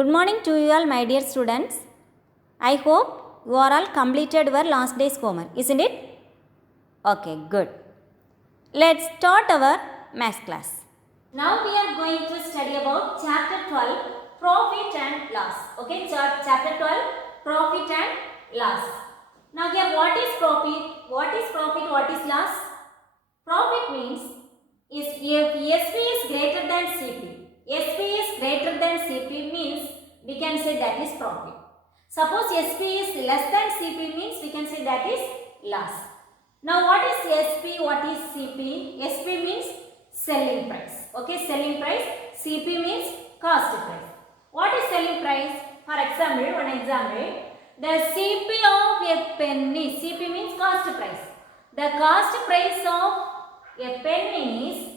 Good morning to you all, my dear students. I hope you are all completed your last day's homework, isn't it? Okay, good. Let's start our math class. Now we are going to study about chapter 12, profit and loss. Okay, chapter 12, profit and loss. Now here, what is profit? What is profit? What is loss? Profit means is if SP is greater than CP. SP is greater than CP means we can say that is profit. Suppose SP is less than CP means we can say that is loss. Now what is SP? What is CP? SP means selling price. Okay, selling price. CP means cost price. What is selling price? For example, one example, the CP of a penny. CP means cost price. The cost price of a penny is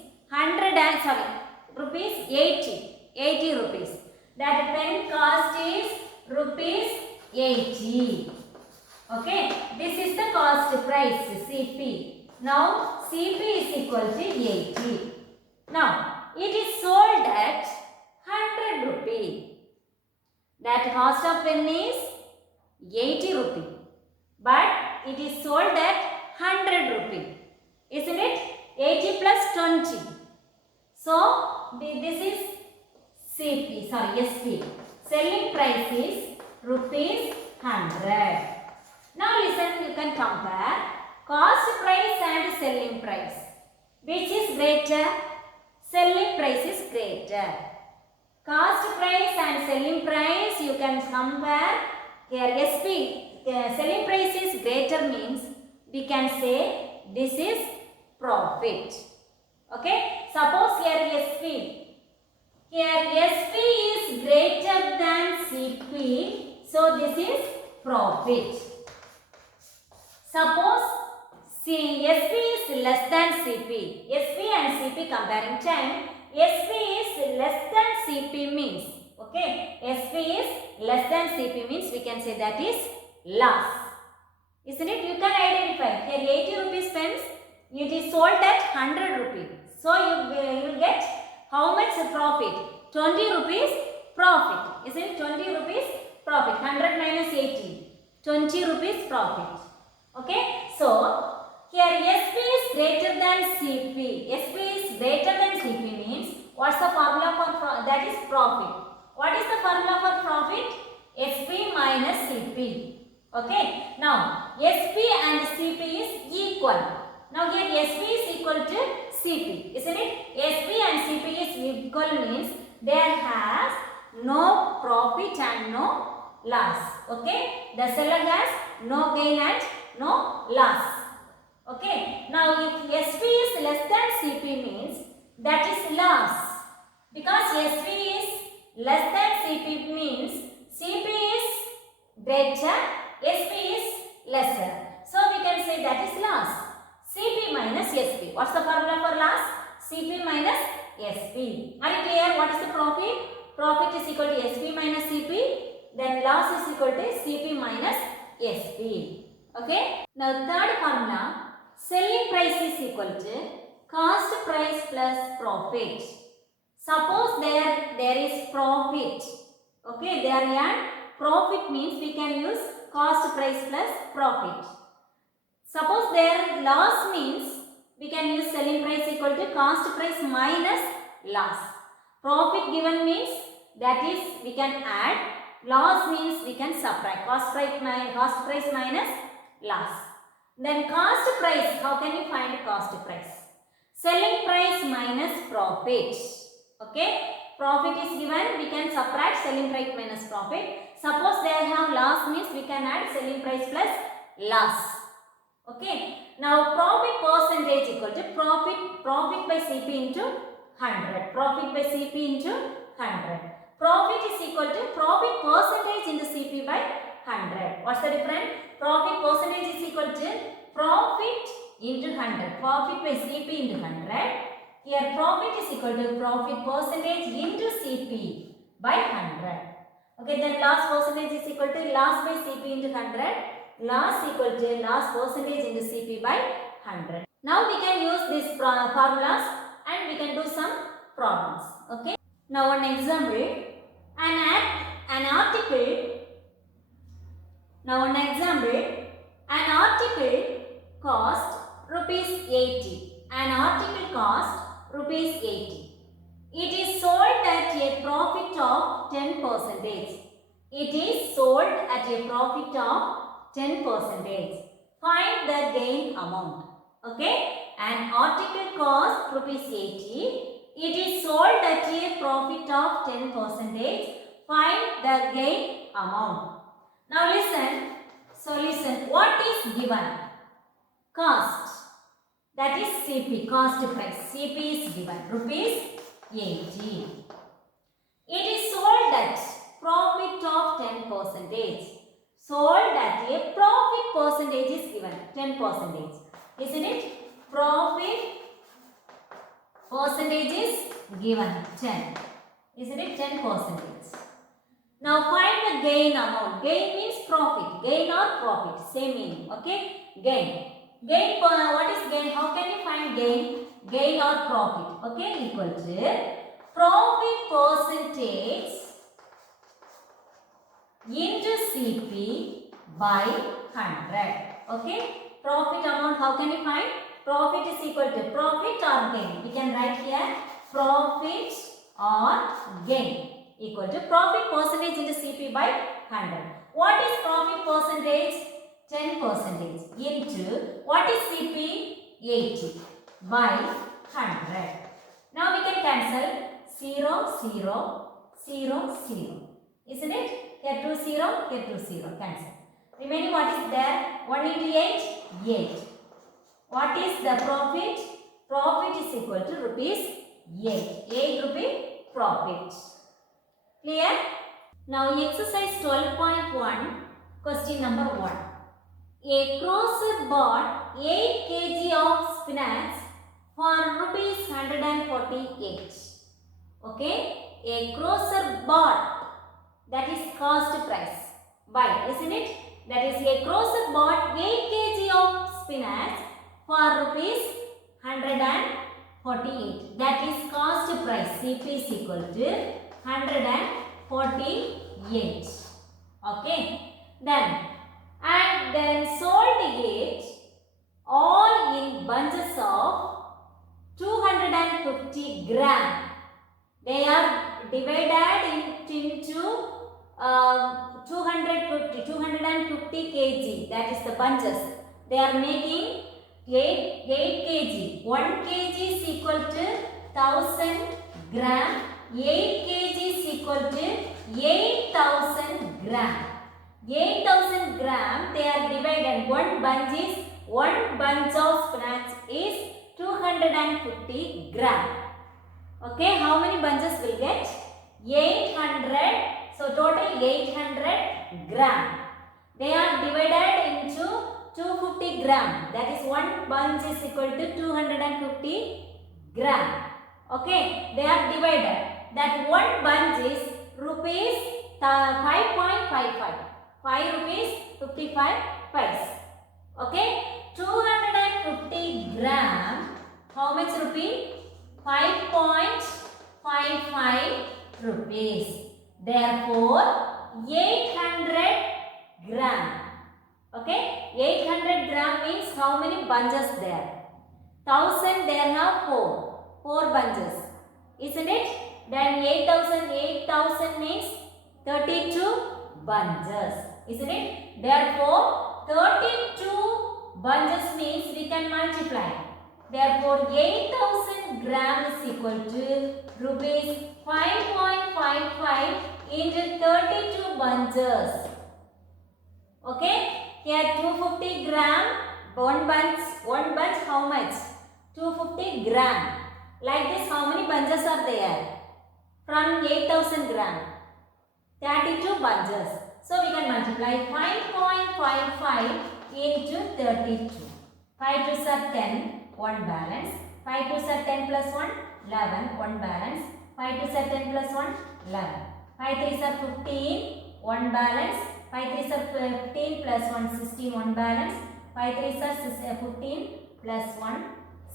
80 rupees. That pen cost is rupees 80. Okay, this is the cost price CP. Now CP is equal to 80. Now it is sold at 100 rupee. That cost of pen is 80 rupee, but it is sold at 100 rupee. Isn't it? 80 plus 20. So this is SP. Selling price is rupees 100. Now listen, you can compare cost price and selling price. Which is greater? Selling price is greater. Cost price and selling price you can compare. Here SP, selling price is greater means we can say this is profit. Okay, suppose here SP. Here SP is greater than CP, so this is profit. Suppose SP is less than CP. SP and CP comparing time. SP is less than CP means, okay, SP is less than CP means we can say that is loss. Isn't it? You can identify. Here 80 rupees pence, it is sold at 100 rupees. So you will get how much profit? 20 rupees profit. Isn't it? 20 rupees profit. 100 minus 80. 20 rupees profit. Okay. So here SP is greater than CP. SP is greater than CP means what's the formula for that is profit. What is the formula for profit? SP minus CP. Okay. Now SP and CP is equal. Now here SP is equal to CP. Isn't it? SP and CP is equal means there has no profit and no loss. Okay. The seller has no gain and no loss. Okay. Now if SP is less than CP means that is loss. Because SP is less than CP means CP is greater, SP is lesser. So we can say that is loss. CP minus SP. What's the formula for loss? CP minus SP. Are you clear? What is the profit? Profit is equal to SP minus CP. Then loss is equal to CP minus SP. Okay. Now third formula, selling price is equal to cost price plus profit. Suppose there is profit. Okay. There and profit means we can use cost price plus profit. Suppose there loss means we can use selling price equal to cost price minus loss. Profit given means that is we can add. Loss means we can subtract. Cost price minus loss. Then cost price. How can you find cost price? Selling price minus profit. Okay. Profit is given. We can subtract selling price minus profit. Suppose they have loss means we can add selling price plus loss. Okay. Now profit percentage equal to profit by CP into 100. Profit by CP into 100. Profit is equal to profit percentage into CP by 100. What's the difference? Profit percentage is equal to profit into 100. Profit by CP into 100. Here profit is equal to profit percentage into CP by 100. Okay, then loss percentage is equal to loss by CP into 100. Loss equal to loss percentage into CP by 100. Now we can use these formulas and we can do some problems. Okay. Now one example, an an article, now an example, an article cost rupees 80. An article cost rupees 80. It is sold at a profit of 10%. It is sold at a profit of 10%. Find the gain amount. Okay? An article cost rupees 80. It is sold at a profit of 10%. Find the gain amount. Now listen. So listen. What is given? Cost. That is CP. Cost price. CP is given. Rupees 80. It is sold at profit of 10%. Sold at a profit percentage is given 10%. Isn't it? Profit percentage is given 10. Isn't it? 10%. Now find the gain amount. Gain means profit. Gain or profit. Same meaning. Okay? Gain. Gain, what is gain? How can you find gain? Gain or profit. Okay? Equal to profit percentage into CP by 100. Okay? Profit amount, how can you find? Profit is equal to profit or gain. We can write here profit or gain equal to profit percentage into CP by 100. What is profit percentage? 10% into what is CP? 80 by 100. Now we can cancel 0, 0, 0, 0. Isn't it? Here 2 0, here 2 0. Cancel. Remaining what is there? 1 into 8, 8. What is the profit? Profit is equal to rupees 8. 8 rupee profit. Clear? Now exercise 12.1, question number 1. A grocer bought 8 kg of spinach for rupees 148. Okay? A grocer bought, that is cost price. Buy, isn't it? That is a grocer bought 8 kg of spinach for rupees 148. That is cost price. CP is equal to 148. Okay? Then sold it all in bunches of 250 gram. They are divided into 250 kg. That is the bunches. They are making 8 kg. 1 kg is equal to 1000 gram. 8 kg is equal to 8000 gram. 8000 gram, they are divided. One bunch of spinach is 250 gram. Okay, how many bunches will get? 800. So total 800 gram. They are divided into 250 gram. That is one bunch is equal to 250 gram. Okay, they are divided. That one bunch is rupees 5.55. 5 rupees 55 paise. Okay, 250 gram. How much rupee? 5.55 rupees. Therefore, 800 gram. Okay, 800 gram means how many bunches there? 1000 there have 4 bunches. Isn't it? Then 8000 means 32 bunches. Isn't it? Therefore, 32 bunches means we can multiply. Therefore, 8000 gram is equal to rupees 5.55 into 32 bunches. Okay? Here 250 gram, one bunch how much? 250 gram. Like this, how many bunches are there? From 8000 gram. 32 bunches. So we can multiply 5.55 into 32. 5 2s are 10, 1 balance. 5 2s are 10 plus 1, 11, 1 balance. 5 2s are 10 plus 1, 11. 5 3s are 15, 1 balance. 5 3s are 15 plus 1, 16, 1 balance. 5 3s are 15 plus 1,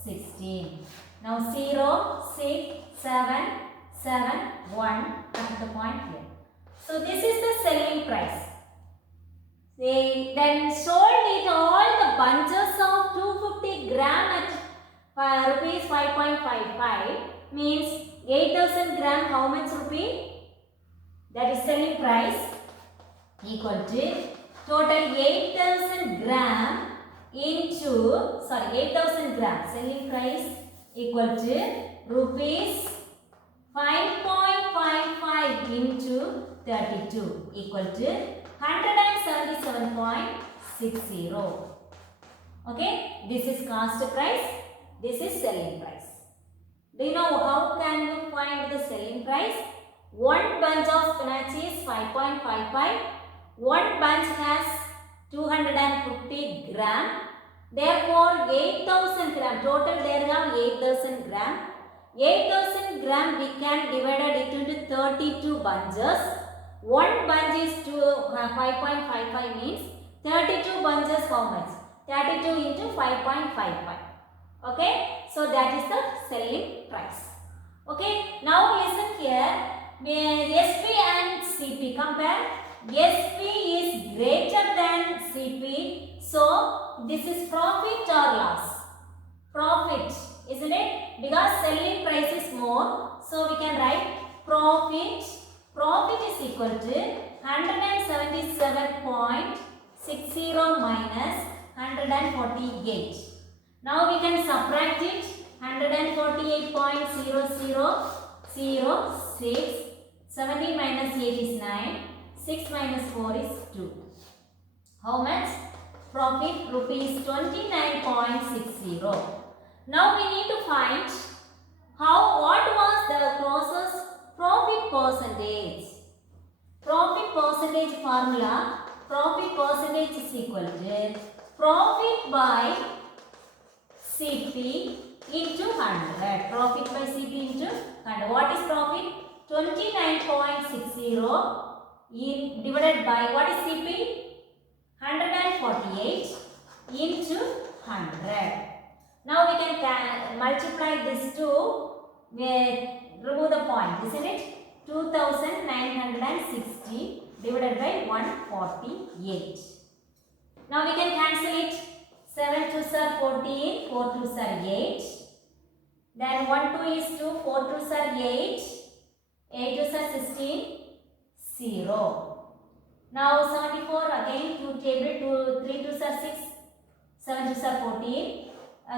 16. Now 0, 6, 7, 7, 1 at the point here. So this is the selling price. They then sold it all the bunches of 250 gram at rupees 5.55 means 8000 gram how much rupee? That is selling price equal to total 8000 gram into 8000 gram selling price equal to rupees 5.55 into 32 equal to 177.60. Okay, this is cost price, this is selling price. Do you know how can you find the selling price? One bunch of spinach is 5.55. One bunch has 250 gram. Therefore, 8000 gram. Total there are 8000 gram. 8000 gram we can divide it into 32 bunches. One bunch is 5.55 means 32 bunches how much? 32 into 5.55. Okay, so that is the selling price. Okay, now listen here. SP and CP compare. SP is greater than CP. So this is profit or loss? Profit, isn't it? Because selling price is more. So we can write profit. Profit is equal to 177.60 minus 148. Now we can subtract it. 148.0006. 17 minus 8 is 9. 6 minus 4 is 2. How much? Profit rupees 29.60. Now we need to find what was the process profit percentage. Profit percentage formula. Profit percentage is equal to profit by CP into 100. Profit by CP into 100. What is profit? 29.60 divided by what is CP? 148 into 100. Now we can multiply this to remove the point, isn't it? 2960 divided by 148. Now we can cancel it. 7 2s are 14, 4 2s are 8. Then 1 2 is 2, 4 2s are 8, 8 2s are 16, 0. Now 74 again 2 table, 3 2s are 6, 7 2s are 14.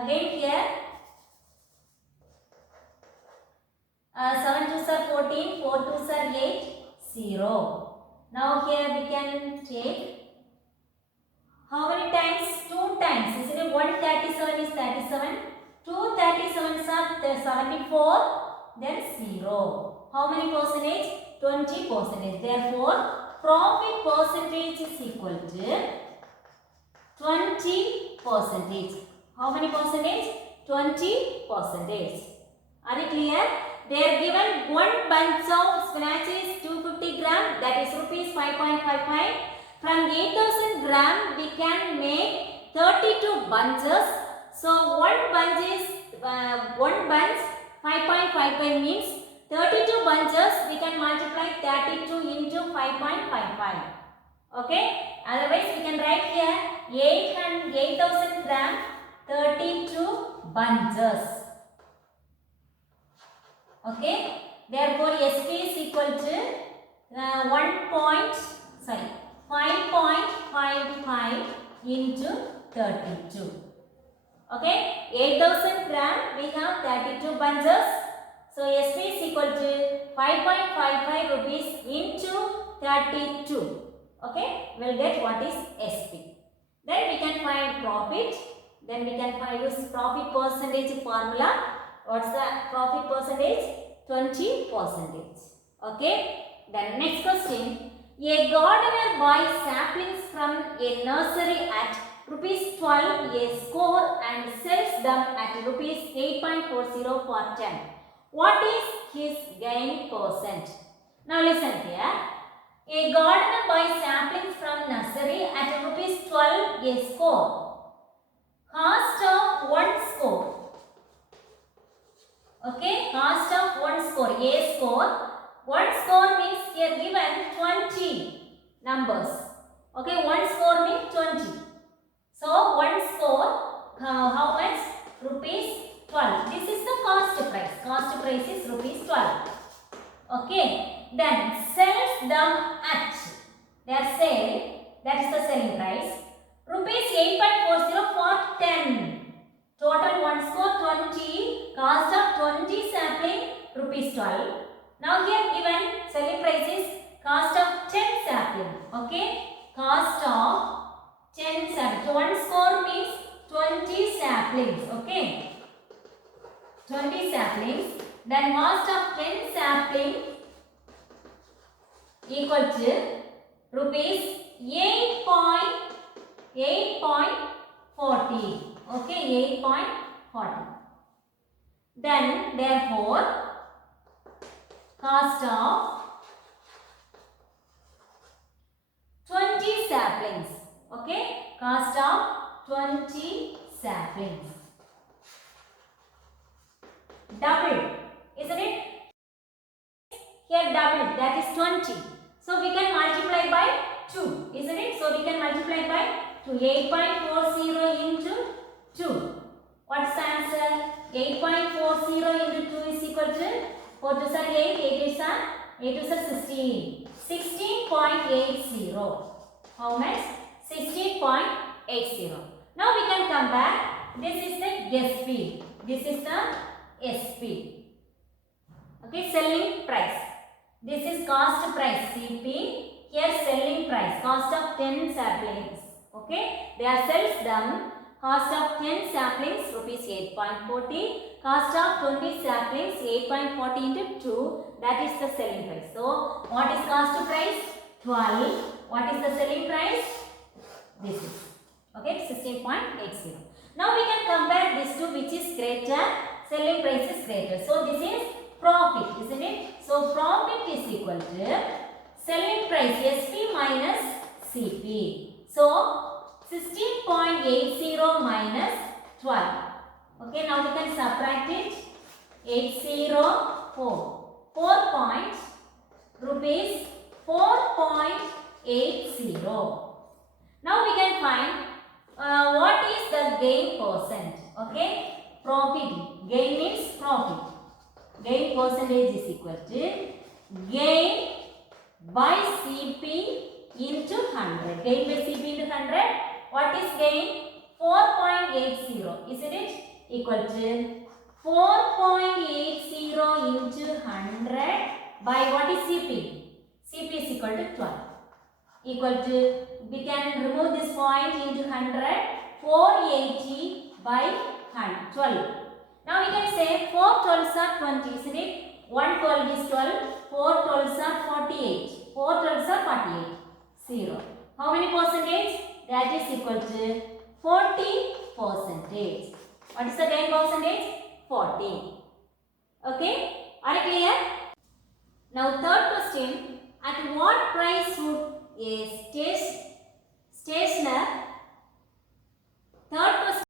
Again here 7 2s are 14, 4 2s are 8, 0. Now here we can take how many times? 2 times. Isn't it? 137 is 37. 2 37s are 74. Then 0. How many percentage? 20 percentage. Therefore, profit percentage is equal to 20 percentage. How many percentage? 20 percentage. Are you clear? They are given one bunch of spinach is 250 gram, that is rupees 5.55. From 8000 gram we can make 32 bunches. So one bunch is 5.55 means 32 bunches we can multiply 32 into 5.55. Okay. Otherwise we can write here 8000 gram 32 bunches. Okay. Therefore SP is equal to 5.55 into 32. Okay, 8000 gram we have 32 bunches. So SP is equal to 5.55 rupees into 32. Okay, we'll get what is SP. Then we can find profit. Then we can use profit percentage formula. What's the profit percentage? 20%. Okay. Then next question. A gardener buys saplings from a nursery at rupees 12 a score and sells them at rupees 8.40 per ton. What is his gain percent? Now listen here. A gardener buys saplings from nursery at rupees 12 a score. Cost of one score. Okay, cost of one score, a score. One score means here given 20 12. Now here given selling price is cost of 10 sapling. Okay, cost of 10 saplings. So 1 score means 20 saplings. Okay, 20 saplings. Then cost of 10 sapling equal to rupees 8.40. Okay, 8.40. Then therefore cost of 20 saplings. Okay, cost of 20 saplings. Double, isn't it? Here double, that is 20. So we can multiply by 2, isn't it? So we can multiply by 2. 8.40 into 2. What's the answer? 8.40 into 2 is equal to 4 2s are 8, 8 2s are 16. 16.80. How much? 16.80. Now we can come back. This is the SP. This is the SP. Okay, selling price. This is cost price CP. Here selling price, cost of 10 saplings. Okay, they are sells them. Cost of 10 saplings rupees 8.40. Cost of 20 saplings 8.40 into 2. That is the selling price. So what is cost price? 12. What is the selling price? This is. Okay, 16.80. Now we can compare these two, which is greater. Selling price is greater. So this is profit, isn't it? So profit is equal to selling price SP minus CP. So 16.80 minus 12. Okay, now we can subtract it. 804. 4 point rupees 4.80. Now we can find what is the gain percent. Okay, profit. Gain means profit. Gain percentage is equal to gain by CP into 100. Gain by CP into 100. What is gain? 4.80. Isn't it? Equal to 4.80 into 100 by what is CP? CP is equal to 12. Equal to, we can remove this point into 100. 480 by 12. Now we can say 4 12s are 20, isn't it? 1 12 is 12, 4 12s are 48, 4 12s are 48, 0. How many percentage? That is equal to 40%. What is the gain percentage? 40. Okay, are you clear? Now third question, at what price would a stationer, third question,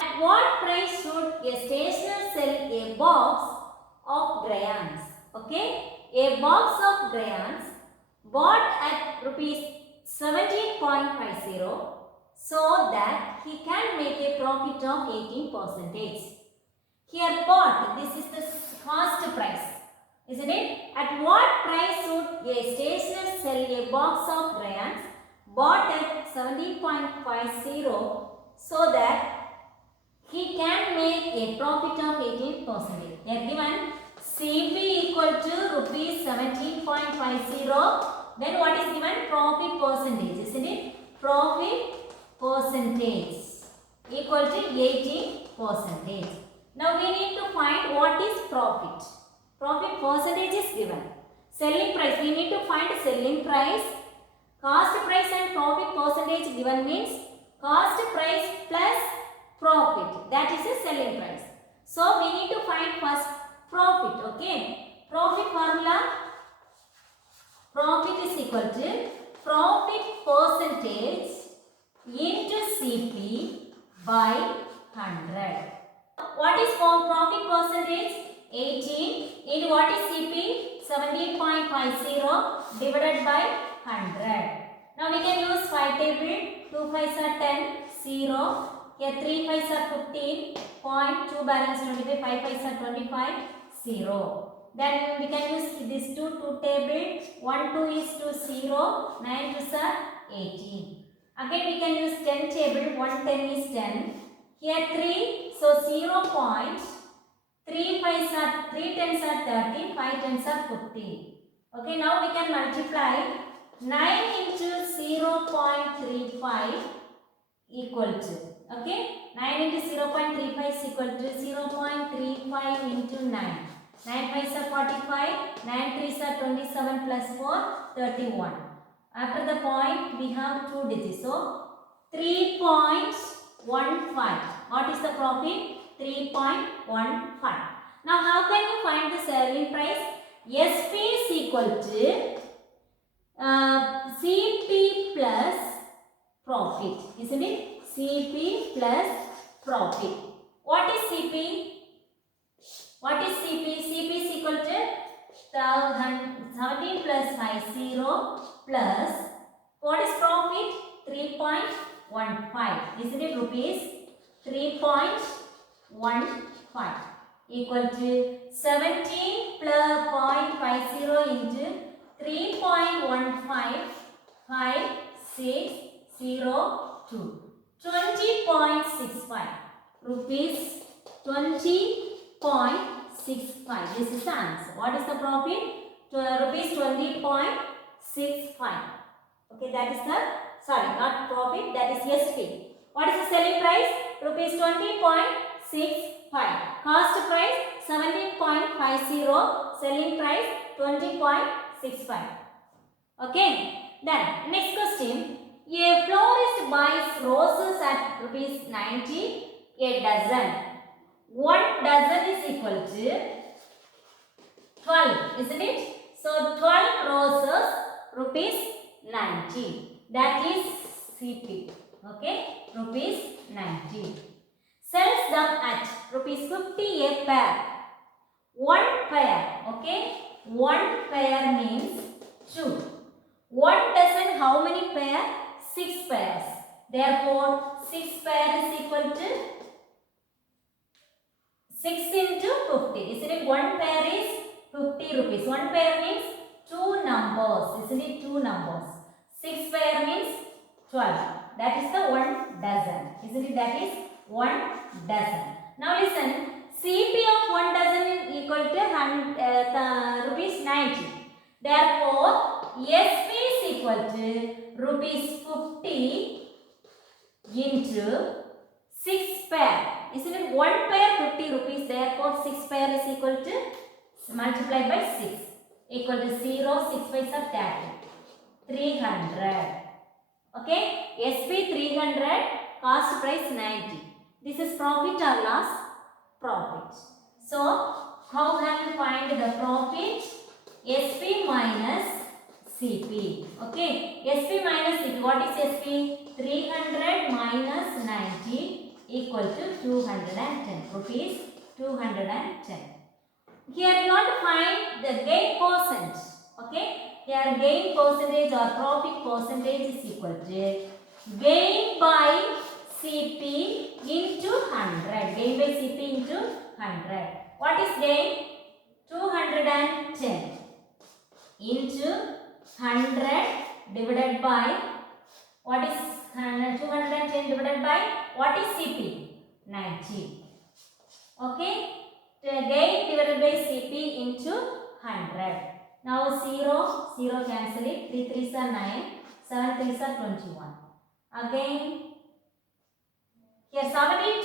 at what price should a stationer sell a box of crayons? Okay, a box of crayons bought at rupees 17.50 so that he can make a profit of 18%. Here bought, this is the cost price, isn't it? At what price should a stationer sell a box of crayons bought at 17.50 so that he can make a profit of 18%. They are given CP equal to rupees 17.50. Then what is given? Profit percentage, isn't it? Profit percentage equal to 18%. Now we need to find what is profit. Profit percentage is given. Selling price, we need to find selling price. Cost price and profit percentage given means cost price plus profit. That is a selling price. So we need to find first profit. Okay. Profit formula. Profit is equal to profit percentage into CP by 100. What is profit percentage? 18 into what is CP? 17.50 divided by 100. Now we can use 5 table. 2 5s are 10, 0. Here 3 5s are 15, 0.2 balance 25, 5 5s are 25, 0. Then we can use this 2 table. 1 2 is to 0, 9 2s are 18. Again we can use 10 table. 1 10 is 10. Here 3, so 0.3 3 5s are 3 10s are 30, 5 10s are 50. Okay, now we can multiply 9 into 0.35 equal to, okay, 9 into 0.35 is equal to 0.35 into 9. 9 5s are 45, 9 3s are 27 plus 4, 31. After the point, we have two digits. So, 3.15. What is the profit? 3.15. Now, how can you find the selling price? SP is equal to CP plus profit. Isn't it? CP plus profit. What is CP? What is CP? CP is equal to 17 plus 50 plus, what is profit? 3.15. Isn't it rupees? 3.15 equal to 17 plus 0.50 into 3.15, 5602. 20.65 rupees, 20.65. This is the answer. What is the profit? Rupees 20.65. Okay, that is the, sorry, not profit, that is SP. What is the selling price? Rupees 20.65. Cost price 17.50. Selling price 20.65. Okay, then next question. A florist buys roses at rupees 90 a dozen. 1 dozen is equal to 12, isn't it? So 12 roses rupees 90. That is CP. Okay, rupees 90. Sells them at rupees 50 a pair. 1 pair. Okay, 1 pair means 2. 1 dozen, how many pair? 6 pairs. Therefore, 6 pair is equal to 6 into 50. Isn't it? 1 pair is 50 rupees. 1 pair means 2 numbers. Isn't it? 2 numbers. 6 pair means 12. That is the 1 dozen. Isn't it? That is 1 dozen. Now listen. CP of 1 dozen is equal to rupees 90. Therefore, SP is equal to rupees 50 into 6 pair. Isn't it? 1 pair 50 rupees. Therefore, 6 pair is equal to, multiplied by 6. Equal to 0, 6 5s are 30. 300. Okay. SP 300. Cost price 90. This is profit or loss? Profit. So, how can we find the profit? SP minus CP. Okay. SP minus CP. What is SP? 300 minus 90 equal to 210 rupees. 210. Here you want to find the gain percent. Okay. Here gain percentage or profit percentage is equal to gain by CP into 100. Gain by CP into 100. What is gain? 210 into 100 divided by, what is 210 divided by, what is CP? 90. Okay. The gain divided by CP into 100. Now 0, 0 cancel it. 3 3s are 9. 7 3s are 21. Again, here 72,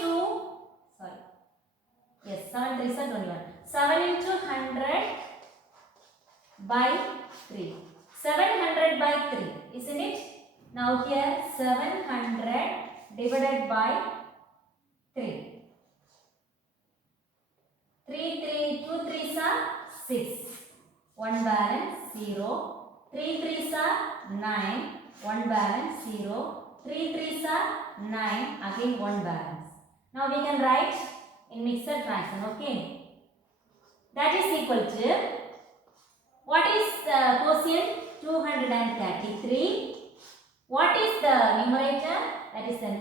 sorry. Yes, 7 3s are 21. 7 into 100 by 3. 700 by 3, isn't it? Now here 700 divided by 3. 2 3s are 6. 1 balance 0. 3 3s are 9. 1 balance 0. 3 3s are 9. Again 1 balance. Now we can write in mixed fraction. Okay. That is equal to, what is the quotient? 233. What is the numerator? That is the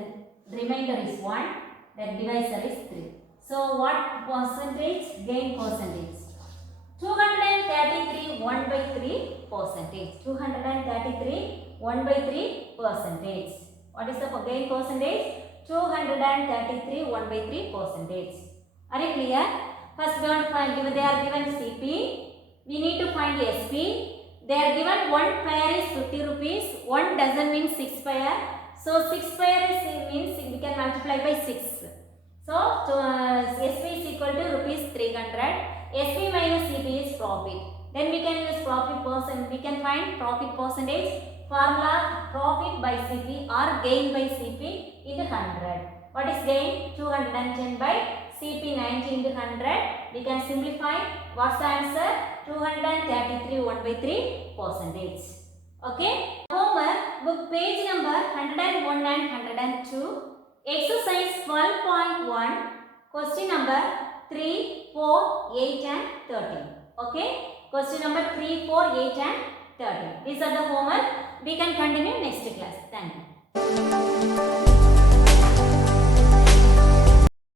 remainder is 1. That divisor is 3. So what percentage? Gain percentage. 233 1 by 3 percentage. 233 1 by 3 percentage. What is the gain percentage? 233 1 by 3 percentage. Are you clear? First we want to find, they are given CP. We need to find SP. They are given one pair is 50 rupees. One dozen means 6 pair. So 6 pair means we can multiply by 6. So SP is equal to rupees 300. SP minus CP is profit. Then we can use profit percent. We can find profit percentage. Formula profit by CP or gain by CP into 100. What is gain? 210 by CP 90 into 100. We can simplify. What's the answer? 233 1 by 3 percentage. Okay. Homework book page number 101 and 102. Exercise 12.1. Question number 3, 4, 8 and 13. Okay. Question number 3, 4, 8 and 13. These are the homework. We can continue next class. Thank you.